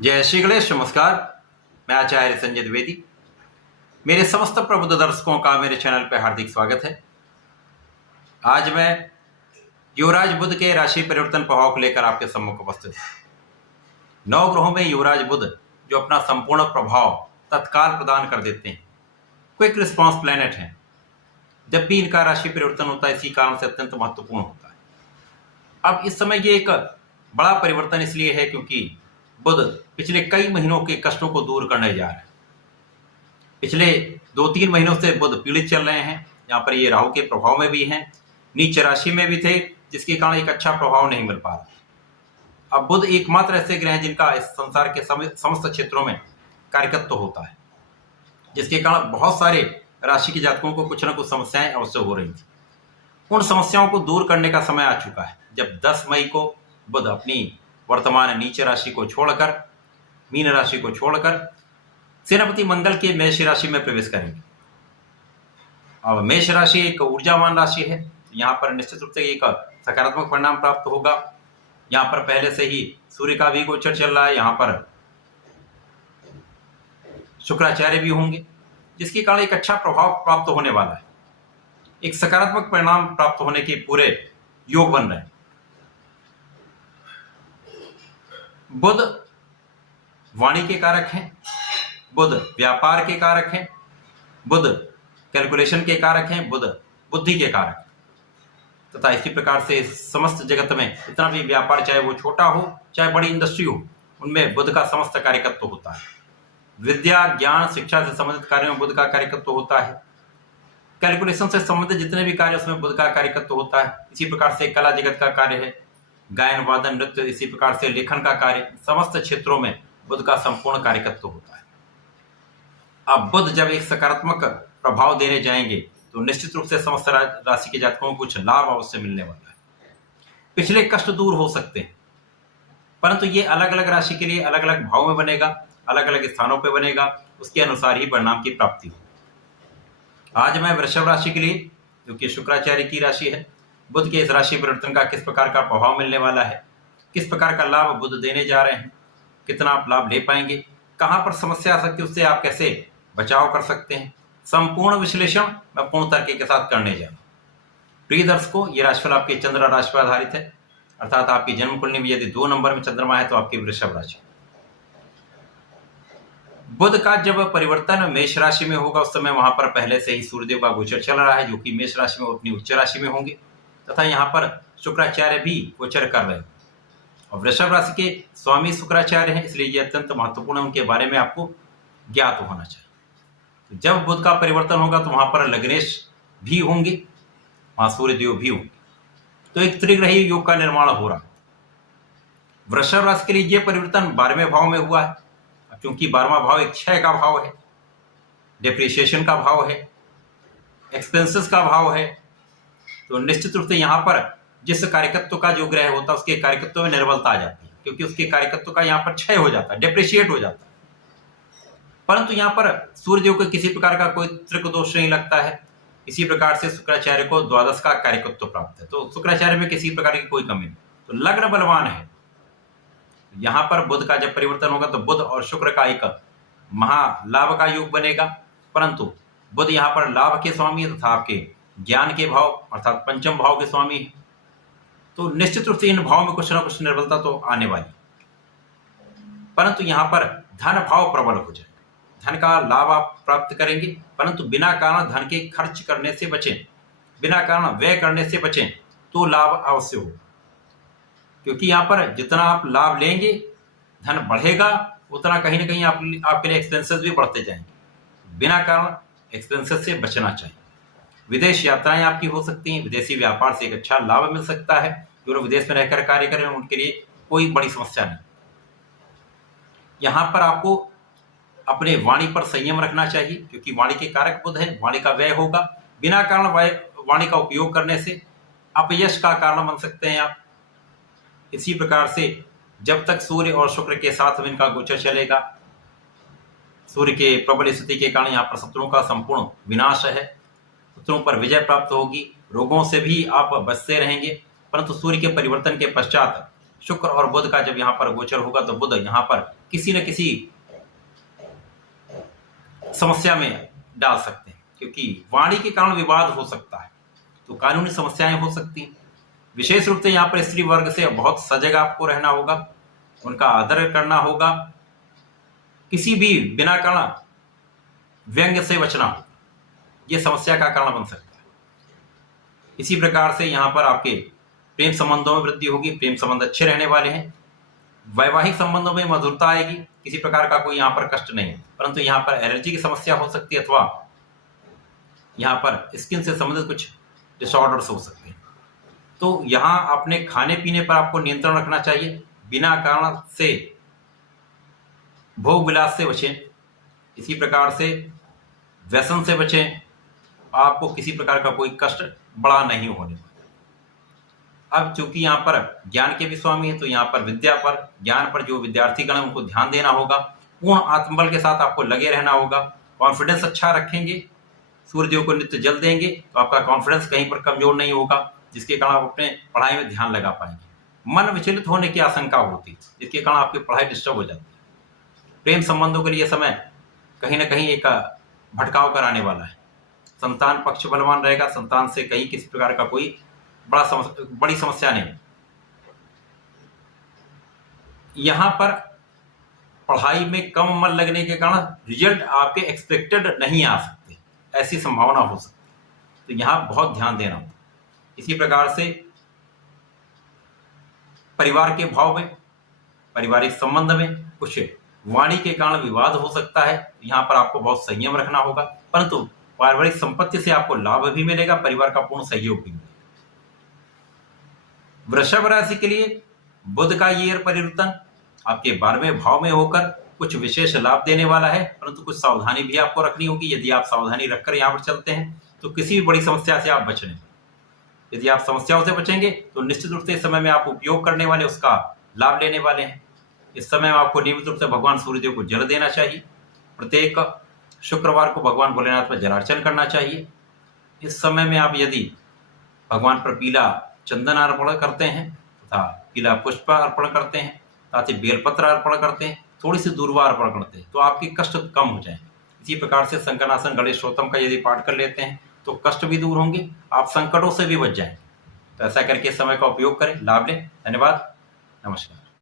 जय श्री गणेश। नमस्कार, मैं आचार्य संजय द्विवेदी। मेरे समस्त प्रबुद्ध दर्शकों का मेरे चैनल पर हार्दिक स्वागत है। आज मैं युवराज बुध के राशि परिवर्तन प्रभाव को लेकर आपके सम्मुख उपस्थित हूं। 9 ग्रहों में युवराज बुध जो अपना संपूर्ण प्रभाव तत्काल प्रदान कर देते हैं, क्विक रिस्पॉन्स प्लैनेट हैं। जब भी इनका राशि परिवर्तन होता है, इसी कारण से अत्यंत महत्वपूर्ण होता है। अब इस समय ये एक बड़ा परिवर्तन इसलिए है क्योंकि बुध पिछले कई महीनों के कष्टों को दूर करने जा रहे हैं। पिछले 2-3 महीनों से बुध पीड़ित चल रहे हैं। यहाँ पर ये राहु के प्रभाव में भी हैं, नीच राशि में भी थे, जिसके कारण एक अच्छा प्रभाव नहीं मिल पा रहा। अब बुध एकमात्र ऐसे ग्रह हैं जिनका इस संसार के समस्त क्षेत्रों में कार्यकत्व होता है, जिसके कारण बहुत सारे राशि के जातकों को कुछ न कुछ समस्याएं अवश्य हो रही थी। उन समस्याओं को दूर करने का समय आ चुका है, जब 10 मई को बुध अपनी वर्तमान नीच राशि को छोड़कर, मीन राशि को छोड़कर सेनापति मंगल के मेष राशि में प्रवेश करेंगे। अब मेष राशि एक ऊर्जावान राशि है, यहाँ पर निश्चित रूप से एक सकारात्मक परिणाम प्राप्त होगा। यहाँ पर पहले से ही सूर्य का भी गोचर चल रहा है, यहाँ पर शुक्राचार्य भी होंगे, जिसके कारण एक अच्छा प्रभाव प्राप्त होने वाला है। एक सकारात्मक परिणाम प्राप्त होने के पूरे योग बन रहे हैं। बुध वाणी के कारक हैं, बुध व्यापार के कारक हैं, बुध कैलकुलेशन के कारक हैं, बुध बुद्धि के कारक हैं। तथा इसी प्रकार से समस्त जगत में इतना भी व्यापार, चाहे वो छोटा हो चाहे बड़ी इंडस्ट्री हो, उनमें बुध का समस्त कार्यकत्व होता है। विद्या, ज्ञान, शिक्षा से संबंधित कार्यों में बुध का कार्यकत्व होता है। कैलकुलेशन से संबंधित जितने भी कार्य, उसमें बुध का कार्यकत्व होता है। इसी प्रकार से कला जगत का कार्य है, गायन, वादन, नृत्य, इसी प्रकार से लेखन का कार्य, समस्त क्षेत्रों में बुध का संपूर्ण कार्यकत्व होता है। अब बुध जब एक सकारात्मक प्रभाव देने जाएंगे तो निश्चित रूप से समस्त राशि के जातकों को कुछ लाभ अवश्य मिलने वाला है। पिछले कष्ट दूर हो सकते हैं, परंतु ये अलग अलग राशि के लिए अलग अलग भाव में बनेगा, अलग अलग स्थानों पर बनेगा, उसके अनुसार ही परिणाम की प्राप्ति हो। आज मैं वृषभ राशि के लिए, जो कि शुक्राचार्य की राशि है, बुध के इस राशि परिवर्तन का किस प्रकार का प्रभाव मिलने वाला है, किस प्रकार का लाभ बुध देने जा रहे हैं, कितना आप लाभ ले पाएंगे, कहां पर समस्या आ सकती है, उससे आप कैसे बचाव कर सकते हैं, संपूर्ण विश्लेषण मैं पूर्ण तरीके के साथ करने जा रहा हूं। प्रिय दर्शकों, ये राशिफल आपके चंद्र राशि पर आधारित है, अर्थात आपकी जन्म कुंडली में यदि 2 नंबर में चंद्रमा है तो आपकी वृषभ राशि। बुध का जब परिवर्तन मेष राशि में होगा, उस समय वहां पर पहले से ही सूर्यदेव का गोचर चल रहा है, जो कि मेष राशि में अपनी उच्च राशि में होंगे, तथा यहाँ पर शुक्राचार्य भी गोचर कर रहे हैं। और वृषभ राशि के स्वामी शुक्राचार्य हैं, इसलिए ये अत्यंत महत्वपूर्ण है, उनके बारे में आपको ज्ञात होना चाहिए। तो जब बुध का परिवर्तन होगा तो वहां पर लग्नेश भी होंगे, वहां सूर्यदेव भी होंगे, तो एक त्रिग्रही योग का निर्माण हो रहा है। वृषभ राशि के लिए यह परिवर्तन 12वें भाव में हुआ है, क्योंकि 12वां भाव एक क्षय का भाव है, डिप्रिसिएशन का भाव है, एक्सपेंसेस का भाव है। तो निश्चित रूप से यहाँ पर जिस कार्यकत्व का जो ग्रह होता है, उसके कार्यकत्व में निर्बलता आ जाती है, क्योंकि उसके कार्यकत्व का यहाँ पर क्षय हो जाता है, डिप्रिशिएट हो जाता है। परंतु यहाँ पर सूर्यदेव को किसी प्रकार का कोई त्रिक दोष नहीं लगता है। इसी प्रकार से शुक्राचार्य को द्वादश का कार्यकत्व प्राप्त है, तो शुक्राचार्य में किसी प्रकार की कोई कमी नहीं, तो लग्न बलवान है। यहाँ पर बुध का जब परिवर्तन होगा तो बुध और शुक्र का एक महालाभ का योग बनेगा, परंतु बुध यहाँ पर लाभ के स्वामी तथा आपके ज्ञान के भाव अर्थात पंचम भाव के स्वामी है। तो निश्चित रूप से इन भाव में कुछ ना कुछ निर्बलता तो आने वाली, परंतु यहाँ पर धन भाव प्रबल हो जाए, धन का लाभ आप प्राप्त करेंगे, परंतु बिना कारण धन के खर्च करने से बचें, बिना कारण व्यय करने से बचें, तो लाभ अवश्य हो। क्योंकि यहाँ पर जितना आप लाभ लेंगे, धन बढ़ेगा, उतना कहीं ना कहीं आपके लिए एक्सपेंसेस भी बढ़ते जाएंगे। बिना कारण एक्सपेंसेस से बचना चाहिए। विदेश यात्राएं आपकी हो सकती हैं, विदेशी व्यापार से एक अच्छा लाभ मिल सकता है। जो लोग विदेश में रहकर कार्य करें उनके लिए कोई बड़ी समस्या नहीं। यहाँ पर आपको अपने वाणी पर संयम रखना चाहिए, क्योंकि वाणी के कारक बुध है, वाणी का व्यय होगा। बिना कारण वाणी का उपयोग करने से अपयश का कारण बन सकते हैं आप। इसी प्रकार से जब तक सूर्य और शुक्र के साथ में इनका गोचर चलेगा, सूर्य के प्रबल स्थिति के कारण यहाँ पर शत्रुओं का संपूर्ण विनाश है, शत्रुओं पर विजय प्राप्त होगी, रोगों से भी आप बचते रहेंगे। परंतु सूर्य के परिवर्तन के पश्चात शुक्र और बुध का जब यहाँ पर गोचर होगा तो बुध यहाँ पर किसी न किसी समस्या में डाल सकते हैं, क्योंकि वाणी के कारण विवाद हो सकता है, तो कानूनी समस्याएं हो सकती हैं। विशेष रूप से यहाँ पर स्त्री वर्ग से बहुत सजग आपको रहना होगा, उनका आदर करना होगा, किसी भी बिना कारण व्यंग्य से बचना होगा, ये समस्या का कारण बन सकता है। इसी प्रकार से यहाँ पर आपके प्रेम संबंधों में वृद्धि होगी, प्रेम संबंध अच्छे रहने वाले हैं। वैवाहिक संबंधों में मधुरता आएगी, किसी प्रकार का कोई यहाँ पर कष्ट नहीं है, परंतु यहाँ पर एलर्जी की समस्या हो सकती है अथवा यहाँ पर स्किन से संबंधित कुछ डिसऑर्डर्स हो सकते हैं। तो यहाँ अपने खाने पीने पर आपको नियंत्रण रखना चाहिए, बिना कारण से भोग विलास से बचें, इसी प्रकार से व्यसन से बचें, आपको किसी प्रकार का कोई कष्ट बड़ा नहीं होने वाला। अब चूंकि यहाँ पर ज्ञान के भी स्वामी है, तो यहाँ पर विद्या पर, ज्ञान पर जो विद्यार्थी गण उनको ध्यान देना होगा, पूर्ण आत्मबल के साथ आपको लगे रहना होगा, कॉन्फिडेंस अच्छा रखेंगे, सूर्यदेव को नित्य जल देंगे तो आपका कॉन्फिडेंस कहीं पर कमजोर नहीं होगा, जिसके कारण आप अपने पढ़ाई में ध्यान लगा पाएंगे। मन विचलित होने की आशंका होती, जिसके कारण आपकी पढ़ाई डिस्टर्ब हो जाती है। प्रेम संबंधों के लिए समय कहीं ना कहीं एक भटकाव कराने वाला है। संतान पक्ष बलवान रहेगा, संतान से कहीं किसी प्रकार का कोई बड़ी समस्या नहीं। यहाँ पर पढ़ाई में कम मन लगने के कारण रिजल्ट आपके एक्सपेक्टेड नहीं आ सकते, ऐसी संभावना हो सकती है, तो यहाँ बहुत ध्यान देना होगा। इसी प्रकार से परिवार के भाव में, पारिवारिक संबंध में कुछ वाणी के कारण विवाद हो सकता है, यहाँ पर आपको बहुत संयम रखना होगा, परंतु पारिवारिक संपत्ति से आपको लाभ भी मिलेगा, परिवार का पूर्ण सहयोग भी मिलेगा। वृषभ राशि के लिए बुध का ये परिवर्तन आपके 12वें भाव में होकर कुछ विशेष लाभ देने वाला है, परंतु कुछ सावधानी भी आपको रखनी होगी। यदि आप सावधानी रखकर यहाँ पर चलते हैं तो किसी भी बड़ी समस्या से आप बच लेंगे। यदि आप समस्याओं से बचेंगे तो निश्चित रूप से इस समय में आप उपयोग करने वाले उसका लाभ लेने वाले हैं। इस समय में आपको नियमित रूप से भगवान सूर्यदेव को जल देना चाहिए, प्रत्येक शुक्रवार को भगवान भोलेनाथ पर जलार्चन करना चाहिए। इस समय में आप यदि भगवान पर पीला चंदन अर्पण करते हैं तथा पीला पुष्प अर्पण करते हैं, साथ ही बेलपत्र अर्पण करते हैं, थोड़ी सी दूर्वा अर्पण करते हैं, तो आपके कष्ट कम हो जाएंगे। इसी प्रकार से संकनासन गणेश स्तोत्रम का यदि पाठ कर लेते हैं तो कष्ट भी दूर होंगे, आप संकटों से भी बच जाएंगे। तो ऐसा करके समय का उपयोग करें, लाभ लें। धन्यवाद, नमस्कार।